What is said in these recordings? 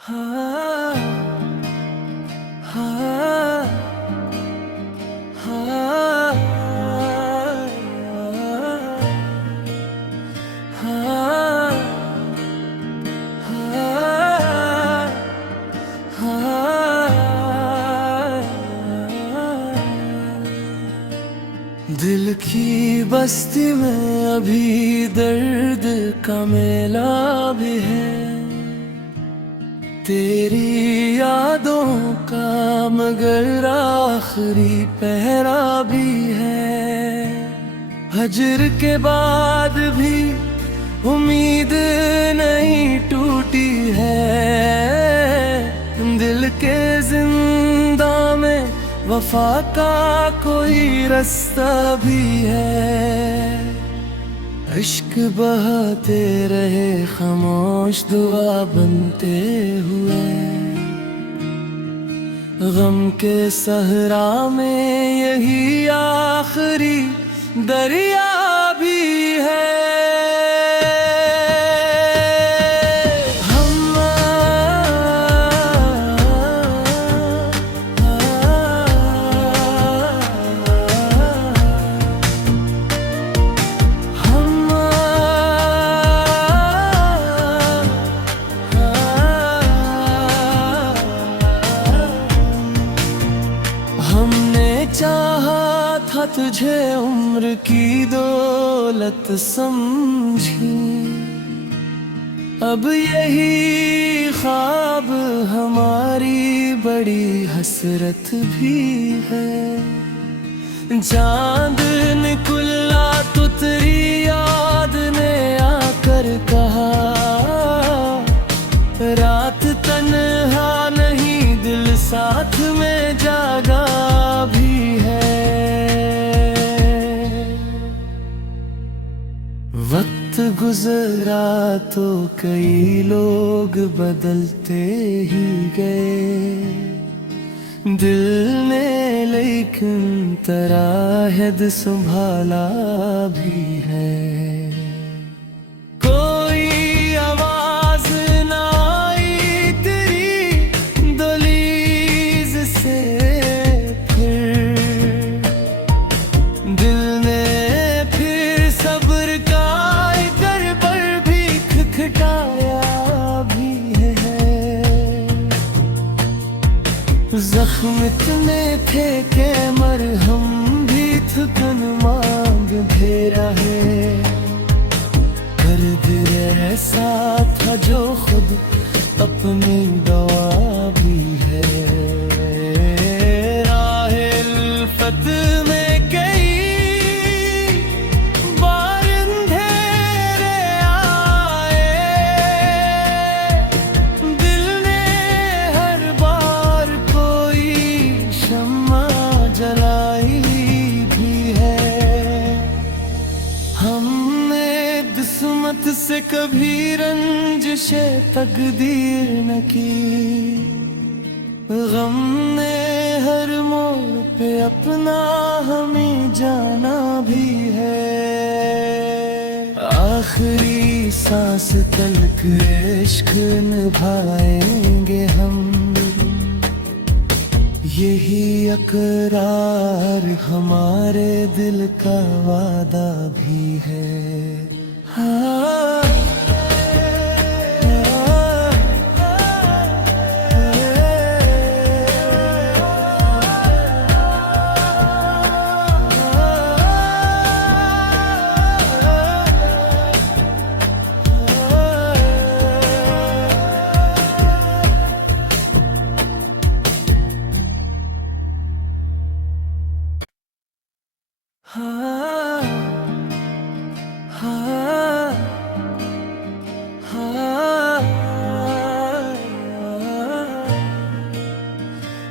हाँ, हाँ, हाँ, हाँ, हाँ। दिल की बस्ती में अभी दर्द का मेला भी है, तेरी यादों का मगर आखिरी पहरा भी है। हजर के बाद भी उम्मीद नहीं टूटी है, दिल के जिंदा में वफा का कोई रास्ता भी है। इश्क बहाते रहे खामोश दुआ बनते हुए, गम के सहरा में यही आखिरी दरिया भी है। हमने चाहा था तुझे उम्र की दौलत समझी, अब यही ख्वाब हमारी बड़ी हसरत भी है। चांद निकला तो तेरी याद ने आकर कहा, रात तन्हा नहीं दिल साथ में जागा भी है। वक्त गुजरा तो कई लोग बदलते ही गए, दिल ने लेकिन तराहद संभाला भी है। कोई आवाज ना आई तेरी दहलीज से, फिर दिल ने फिर सब्र का दर पर भी खटखटाया भी है। जख्म इतने थे के मरहम भी थकन मांग भेरा है, दर्द ऐसा था जो खुद अपनी दवा भी है। राहे उल्फत में कई बार अंधेरे आए, दिल ने हर बार कोई शम्मा जलाई भी है। हमने किस्मत से कभी रंजिशे तकदीर न की, गम ने हर मोड़ पे अपना हमें जाना भी है। आखिरी सांस तलक इश्क निभाएंगे हम, यही अकरार हमारे दिल का वादा भी है। हाँ, हाँ, हाँ,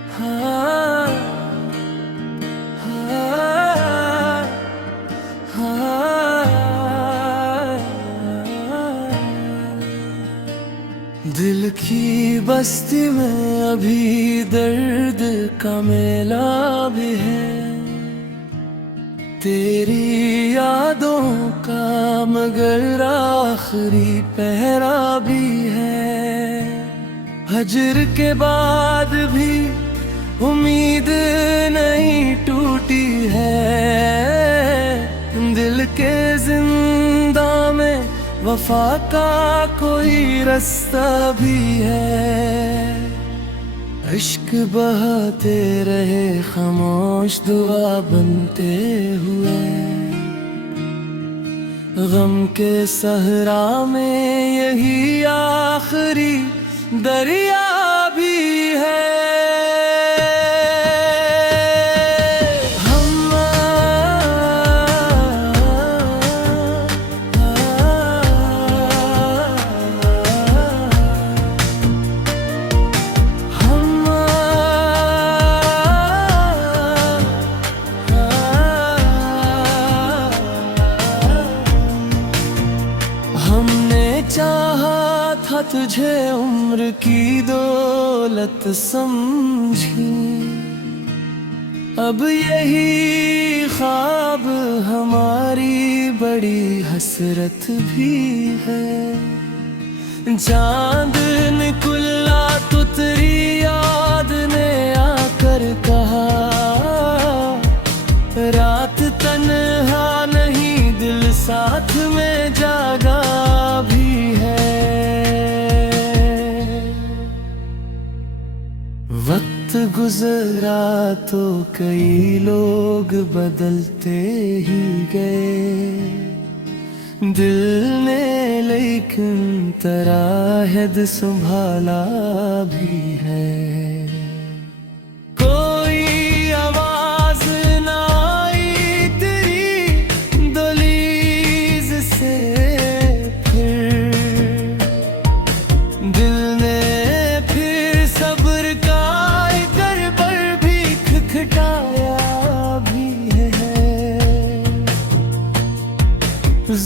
हाँ, हाँ, हाँ। दिल की बस्ती में अभी दर्द का मेला भी है, तेरी यादों का मगर आखिरी पहरा भी है। हजर के बाद भी उम्मीद नहीं टूटी है। दिल के जिंदा में वफा का कोई रास्ता भी है। इश्क बहाते रहे खामोश दुआ बनते हुए, गम के सहरा में यही आखिरी दरिया भी है। हमने चाहा था तुझे उम्र की दौलत समझी, अब यही ख्वाब हमारी बड़ी हसरत भी है। चांद निकला तो तेरी याद ने आकर कहा, रात तन्हा नहीं दिल साथ में जागा भी है। वक्त गुजरा तो कई लोग बदलते ही गए, दिल ने लेकिन तराहद संभाला भी है। कोई आवाज ना आई तेरी दहलीज से, फिर दिल ने फिर सब्र का कर पर भी खटखटाया भी है।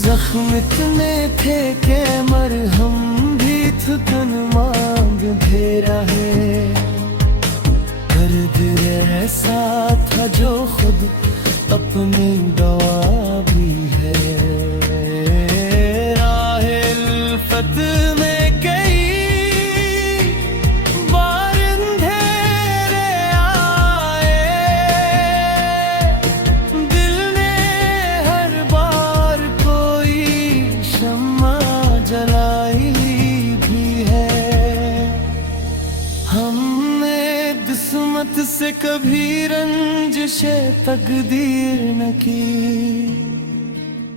जख्म इतने थे के मरहम भी थकन मांग भेरा है। दर्द ऐसा था जो खुद अपनी दवा भी है। राहे उल्फत में कई बार अंधेरे आए, दिल ने हर बार कोई शम्मा जलाई भी है। हमने किस्मत से कभी रंजिशे तकदीर न की,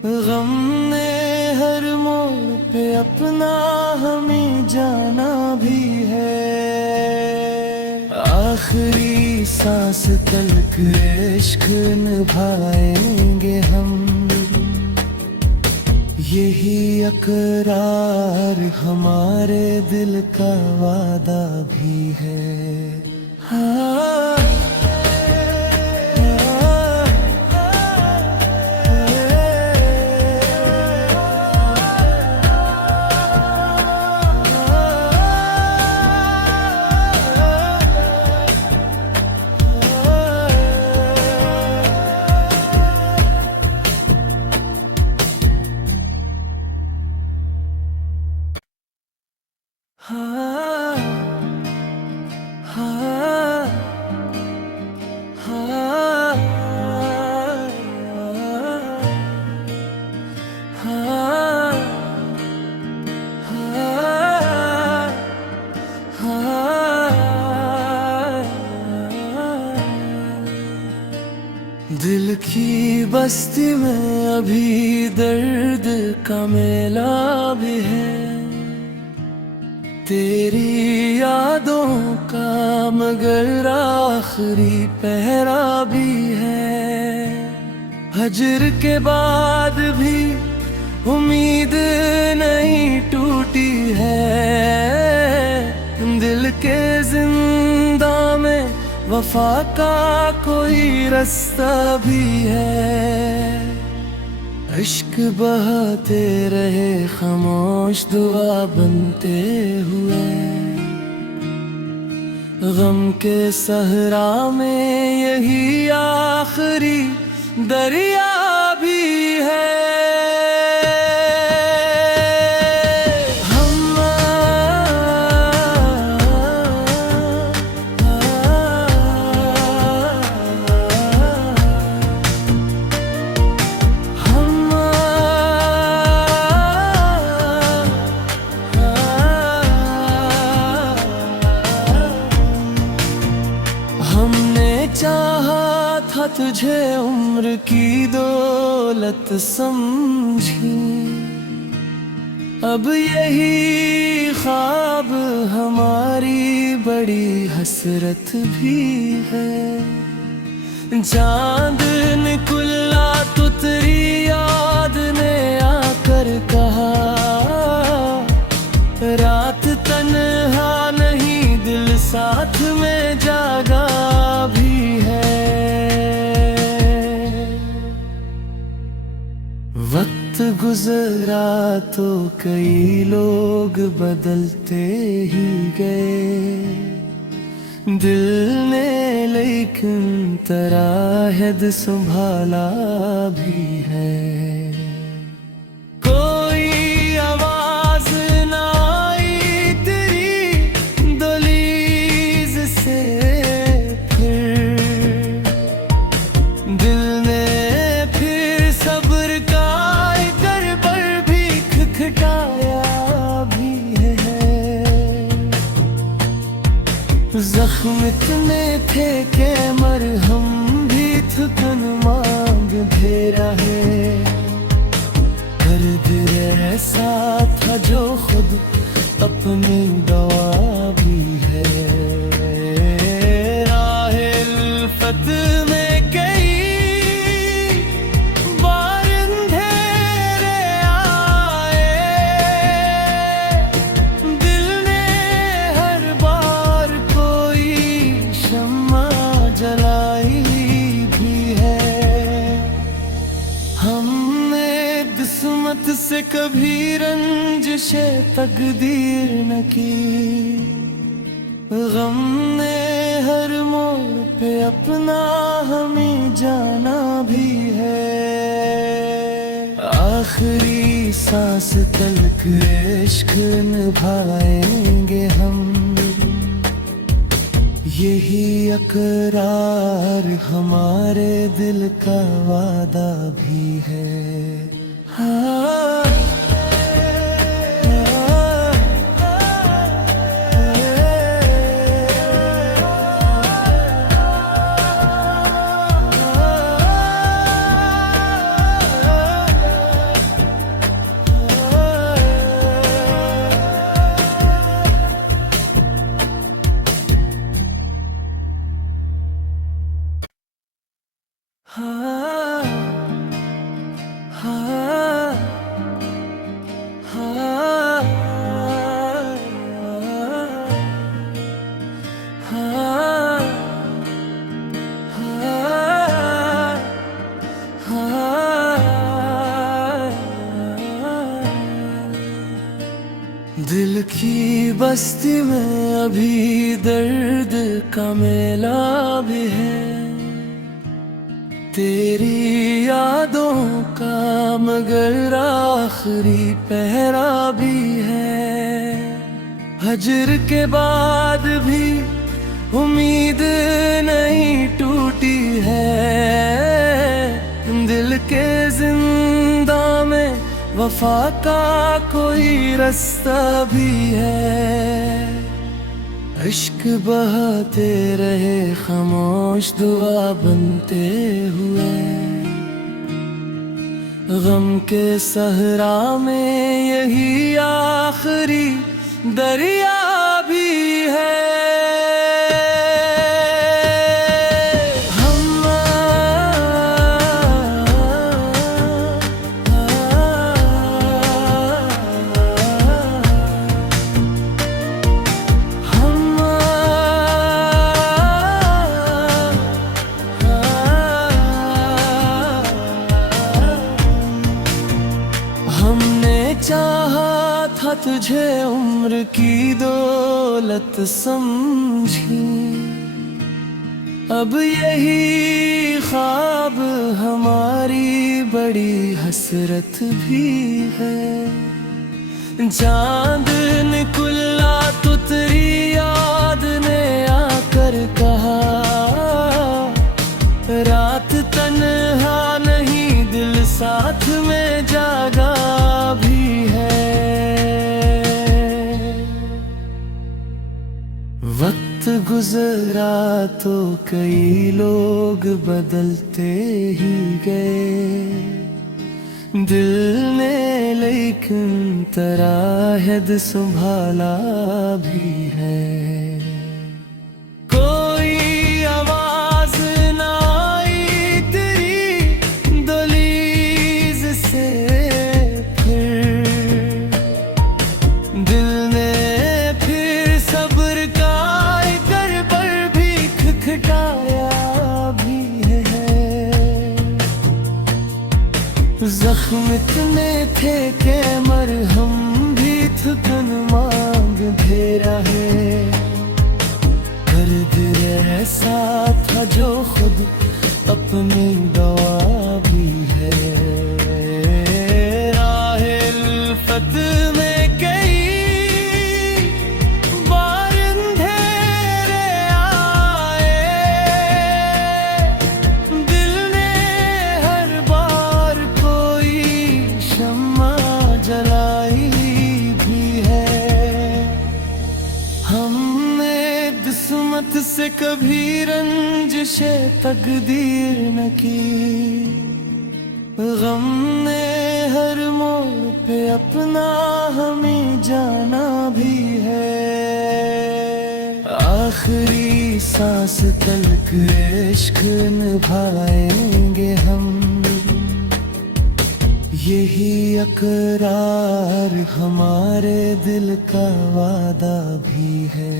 गम ने हर मोड़ पे अपना हमें जाना भी है। आखिरी सांस तलक इश्क निभाएंगे हम, यही अकरार हमारे दिल का वादा भी है। हाँ दिल की बस्ती में अभी दर्द का मेला भी है। तेरी यादों का मगर आखिरी पहरा भी है। हजर के बाद भी उम्मीद नहीं टूटी है। दिल के जिंदा में वफा का कोई रास्ता भी है। इश्क बहाते रहे खामोश दुआ बनते हुए, गम के सहरा में यही आखिरी दरिया भी है। हम तुझे उम्र की दौलत समझी, अब यही ख्वाब हमारी बड़ी हसरत भी है। चांद निकला तो तेरी याद ने आकर कहा, रात तन्हा नहीं दिल साथ में जागा भी है। वक्त गुजरा तो कई लोग बदलते ही गए, दिल ने लेकिन तराहद संभाला भी है। कोई आवाज ना आई तेरी दहलीज से, फिर दिल ने फिर सब्र का गड़बड़ भी खटखटाया भी है। जख्म इतने थे के मरहम भी थकन मांग दे रहे, दर्द ऐसा था जो खुद अपनी दवा भी है। राहे उल्फत में कई बार अंधेरे आए, दिल ने हर बार कोई शम्मा जलाई भी है। हमने किस्मत से कभी रंजिशे तकदीर न की, गम ने हर मोड़ पे अपना हमें जाना भी है। आखिरी सांस तलक इश्क निभाएंगे हम, यही अकरार हमारे दिल का वादा भी है। दिल की बस्ती में अभी दर्द का मेला भी है, तेरी यादों का मगर आखिरी पहरा भी है। हजर के बाद भी उम्मीद नहीं टूटी है, दिल के जिंदा में वफा का कोई रास्ता भी है। इश्क बहाते रहे खामोश दुआ बनते हुए, गम के सहरा में यही आखिरी दरिया भी है। चाहा था तुझे उम्र की दौलत समझी, अब यही ख्वाब हमारी बड़ी हसरत भी है। चांद निकला तो तेरी याद ने आकर कहा, रात तन्हा नहीं दिल साथ में जागा भी है। वक्त गुजरा तो कई लोग बदलते ही गए, दिल ने लेकिन तराहद संभाला भी है। कोई आवाज ना आई तेरी दहलीज से, फिर दिल ने फिर सब्र का कर पर भी खटखटाया भी है। जख्म इतने थे के मरहम भी थकन मांग भेरा है। दर्द ऐसा था जो खुद अपनी दवा भी है। राह उल्फत में कई बार अंधेरे आए, दिल ने हर बार कोई शम्मा जलाई भी है। हमने किस्मत से कभी रंजिशे तकदीर न की, गम ने हर मोड़ पे अपना हमें जाना भी है। आखिरी सांस तलक इश्क निभाएंगे हम, यही अकरार हमारे दिल का वादा भी है।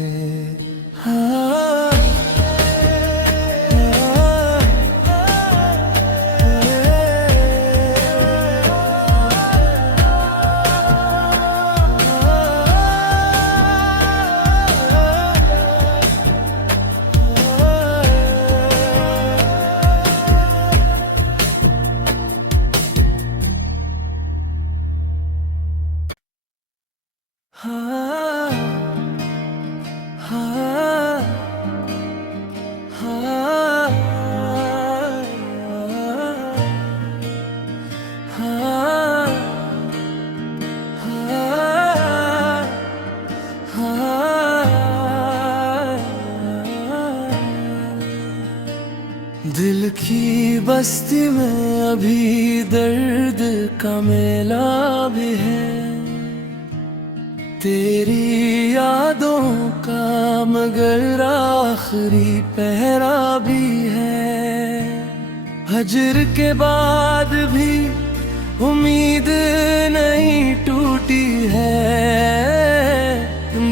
दिल की बस्ती में अभी दर्द का मेला भी है, तेरी यादों का मगर आखिरी पहरा भी है। हजर के बाद भी उम्मीद नहीं टूटी है,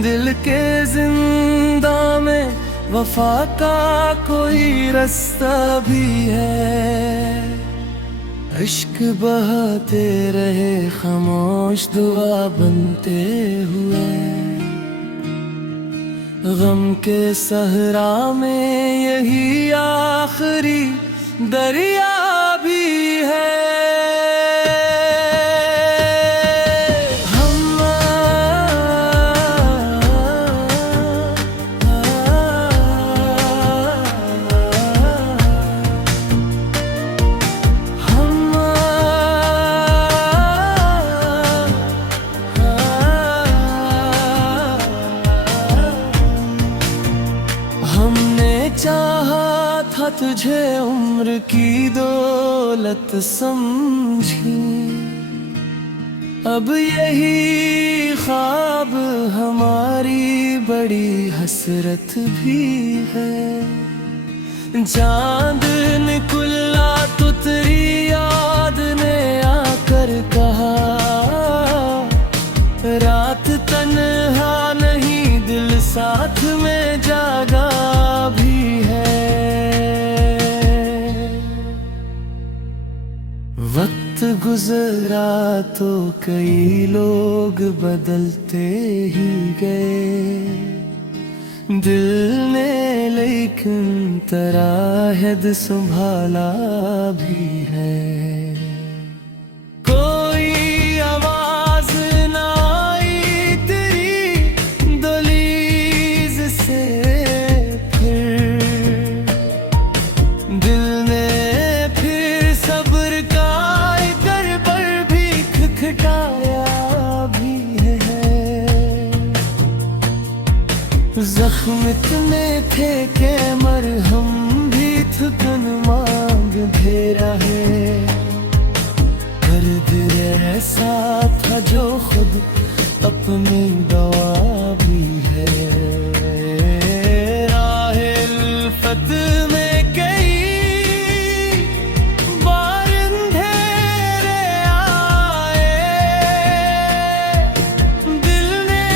दिल के जिंदा में वफा का कोई रास्ता भी है। इश्क बहाते रहे खामोश दुआ बनते हुए, गम के सहरा में यही आखिरी दरिया भी है। चाहा था तुझे उम्र की दौलत समझी, अब यही ख्वाब हमारी बड़ी हसरत भी है। चांद निकला तो तेरी याद ने आकर कहा, रात तन्हा नहीं दिल साथ में जागा भी है। वक्त गुजरा तो कई लोग बदलते ही गए, दिल ने लेकिन तराहद संभाला भी है। कोई आवाज ना आई तेरी दहलीज से, फिर दिल ने फिर सब्र का कर पर भी खटखटाया भी है। जख्म इतने थे के मरहम भी थुकन मांग भेरा है। दर्द ऐसा था जो खुद अपनी दवा भी है। राहे उल्फत में कई बार अंधेरे आए, दिल ने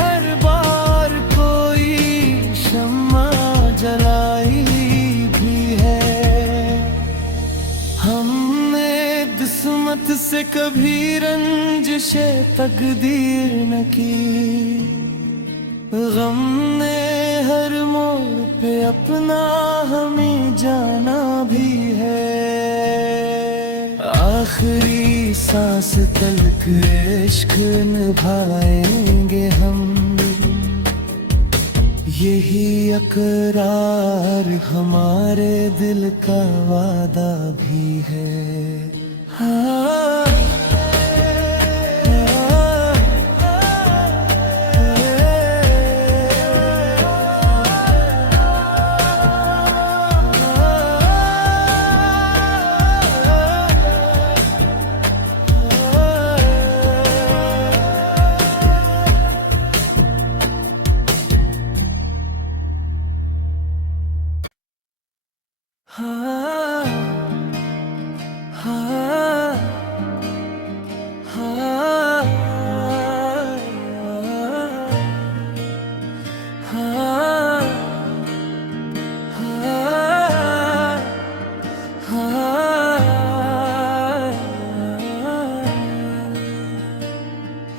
हर बार कोई शम्मा जलाई भी है। हमने किस्मत से कभी रंजिशे तकदीर न की, गम ने हर मोड़ पे अपना हमें जाना भी है। आखिरी सांस तलक इश्क निभाएंगे हम, यही अकरार हमारे दिल का वादा भी है।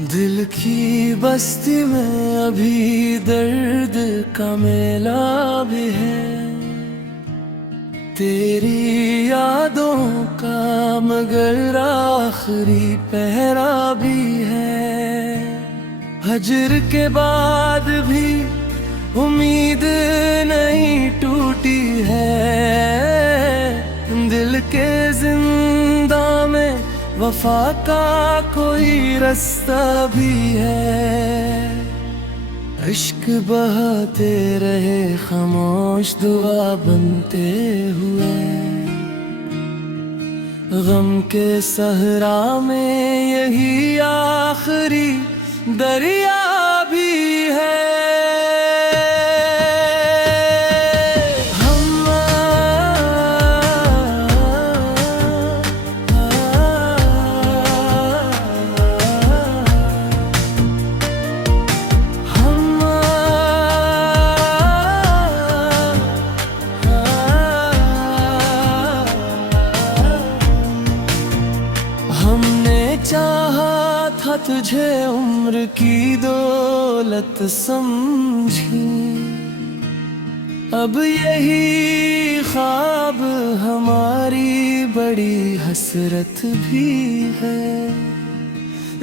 दिल की बस्ती में अभी दर्द का मेला भी है। तेरी यादों का मगर आखिरी पहरा भी है। हजर के बाद भी उम्मीद नहीं टूटी है। दिल के जिंदा में वफा का कोई रास्ता भी है। इश्क बहाते रहे खामोश दुआ बनते हुए, गम के सहरा में यही आखिरी दरिया भी है। चाहा था तुझे उम्र की दौलत समझी, अब यही ख्वाब हमारी बड़ी हसरत भी है।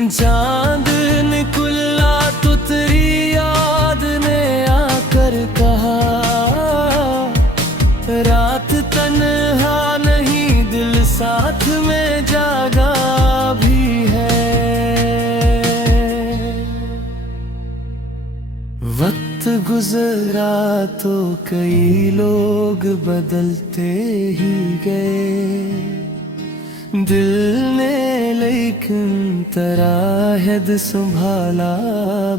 चांद निकला तो तेरी याद ने आकर कहा, रात तन्हा नहीं दिल साथ में जागा भी है। वक्त गुजरा तो कई लोग बदलते ही गए, दिल ने लेकिन तराहद संभाला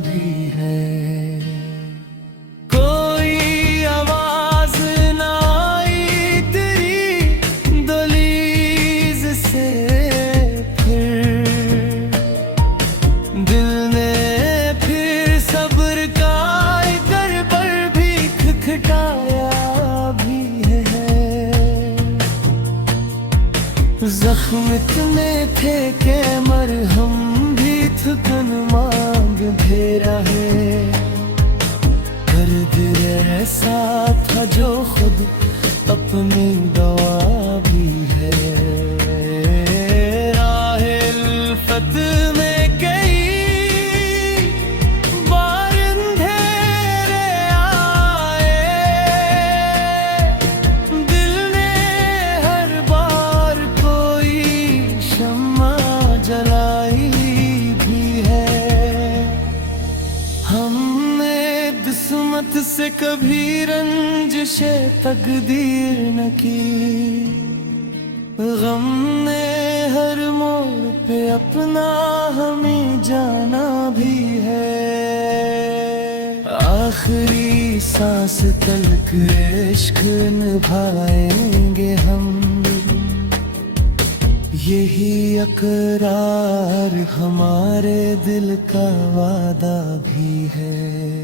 भी है। कोई आवाज ना आई तेरी दहलीज से, फिर दिल ने फिर सब्र का कर पर भी खटखटाया भी है। जख्म इतने थे के मरहम भी थुकन मांग भेरा है। दर्द ऐसा था जो खुद अपनी दवा भी है। राहे उल्फत में कई बार अंधेरे आए, दिल ने हर बार कोई शम्मा जलाई भी है। हमने किस्मत से कभी रंजिशे तकदीर न की, गम ने हर मोड़ पे अपना हमें जाना भी है। आखिरी सांस तलक इश्क निभाएंगे हम, यही अकरार हमारे दिल का वादा भी है।